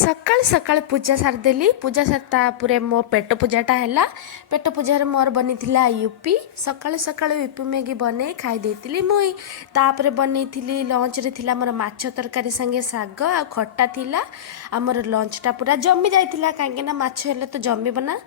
सकाल सकाल पूजा सारिदेली पूजा सारी मो पेट पूजाटा है। पेट पूजार मोर बनी यूपी सकाल सकाल यूपी मैगी बने खाई देती मुई। तापर बनी लंच रे थिला मोर माछ तरकारी संगे साग आ खट्टा थिला। आमर लंचटा पूरा जमी जाइतिला कहीं माछ हेले तो जमी बना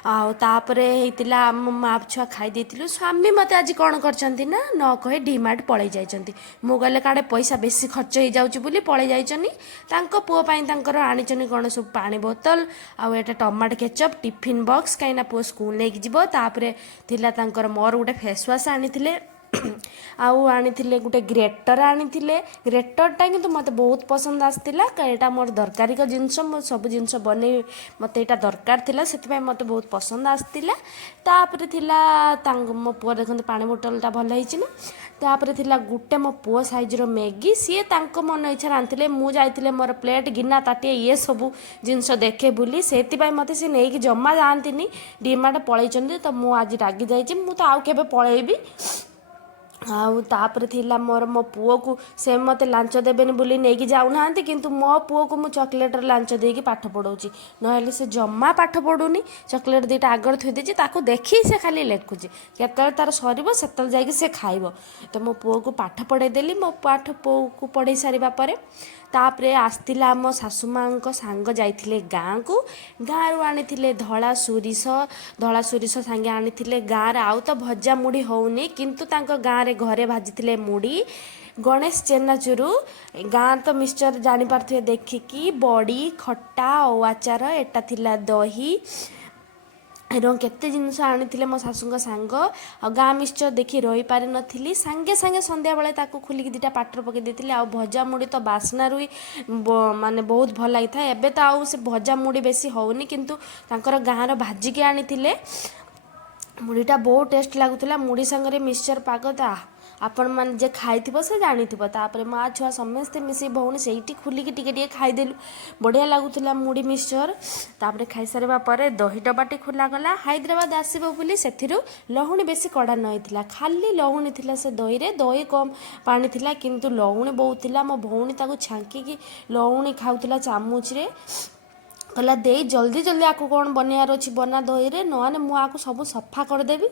आउे मो माँ छुआ खाई देथिलु। स्वामी मते आज कौन करछंती ना न कहे डीमार्ट पळै जाइछंती। मु गले काडे पैसा बेसी खर्च हो जाउची बोली पळै जाइछनी। तांको पुओ पाई तांकर आनिछनी कोन सब पानी बोतल आउ एटा टमाटो केचप टिफिन बॉक्स कहीं पुओ स्कूल लेके जिवो। तापरे थिला तांकर मोर गोटे फेस वाश आनिथिले आउ आनिथिले गोटे ग्रेटर आनिथिले। ग्रेटरटा किंतु मते बहुत पसंद आसतिला। एटा मोर दरकारी का जिनस मो सब जिनस बने मते एटा दरकार थिला सेति मते बहुत पसंद आसतिला। तापरे थिला मो पुओ देखते पानी बोतलटा भल होइछि ना। तापरे थिला गुटे मो पुओ साइज रो मैगी सी तांको मन इच्छा रांधिले मु जाइतिले मोर प्लेट गिना ताटिए ये सब जिनस देखे बुली सेति मते से नेकी जम्मा जाआंतिनी डीमार्ट पळैचंदी। तो मु आज रागी जाइछि मु तो आउ केबे पळैबी। तापर थिला मोर मो पुओ को से मते लांच देबेनी बोली नेकी जाउना किंतु मो पुओ को मु चॉकलेट लांच देकी पाठ पढ़ाऊँगी नहले से जम्मा पाठ पढ़ुनी। चॉकलेट दीटा आगर थई देछि ताको देखी से खाली लेखुची केतल तार सरीबो सेतल जाइकी से खाइबो। तो मो पुओ को पाठ पढ़ाई देली। मो पाठ पुओ को पढ़ाई सारिबा परे तापरे आसतिला आम सासुमा सांग जाइथिले गाँ को। गाँ रु आनिथिले धला सोरिष सांगे आनिथिले। गाँ रे आउ तो भजा मुढ़ी होउनी किंतु तांको गाँ रे घरे भाजिथिले मुढ़ी। गणेश चेन्नाचूरू गाँ तो मिक्सचर जानी पारथिबे देखिकी बड़ी खट्टा और आचार एटा थिला दही एवं केते जिनस आनी मो शाशु सांग गाँ मिक्सचर देखी रही पारि नथिली। सांगे सांगे संध्या बेले ताको खोलिकी दीटा पाटर पकई देथिली। आ भजा मुड़ी तो बास्ना रुई माने बहुत भल लगी था। एबे तो आउ से भजा मुड़ी बेसी होउनी किंतु तांकर गाँर भाजिकी आनी मुड़ीटा बहुत टेस्ट लगुला। मुड़ी संगे मिक्सचर पाग तो आपण मैंने जे खाई से जानी तापर माँ छुआ समस्ते मिसी भौणी से खोलिकी टिके खाईदेलु बढ़िया लगुला मुड़ी मिक्सचर। तापर खाई सारा पर दही डबाटी खोला गला। हैदराबाद आसब बोली से लहुणी बेसी कड़ा नईला खाली लहुणी थिला से दही रे दही कम पानी थिला किंतु लहुणी बहुत थिला। मो भौणी ताकू छांकी लहुणी खाऊला चामुच रे कहला दे जल्दी जल्दी आपको कौन बनयार अच्छी बना दही रे नहले मु आपको सब सफा करदेवी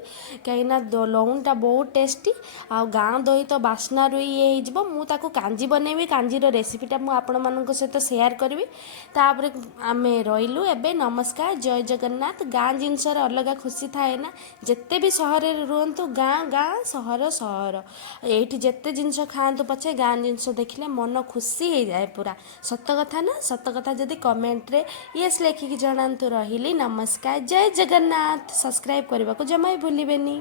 कहीं लहुणटा बहुत टेस्टी। आ गाँ दही तो बास्ना रु ये मुझे कांजी बनैबी कांजीर रेसिपीटा मुझे सहित सेयार करी। तापर आम रहीलु एबे नमस्कार जय जगन्नाथ। गाँ जिनसर अलग खुशी थाए ना जिते भी सहर रुहतु गाँ गाँ सहर सहर एठी जिते जिनस खातु पछे गाँ जिनस देखिले मन खुशी हो जाए पूरा। सत कथा ना सत कथा जदि कमेंट रे यस लेखिकी जनातु। रही नमस्कार जय जगन्नाथ। सब्सक्राइब करने को जमा भूलिबेनी।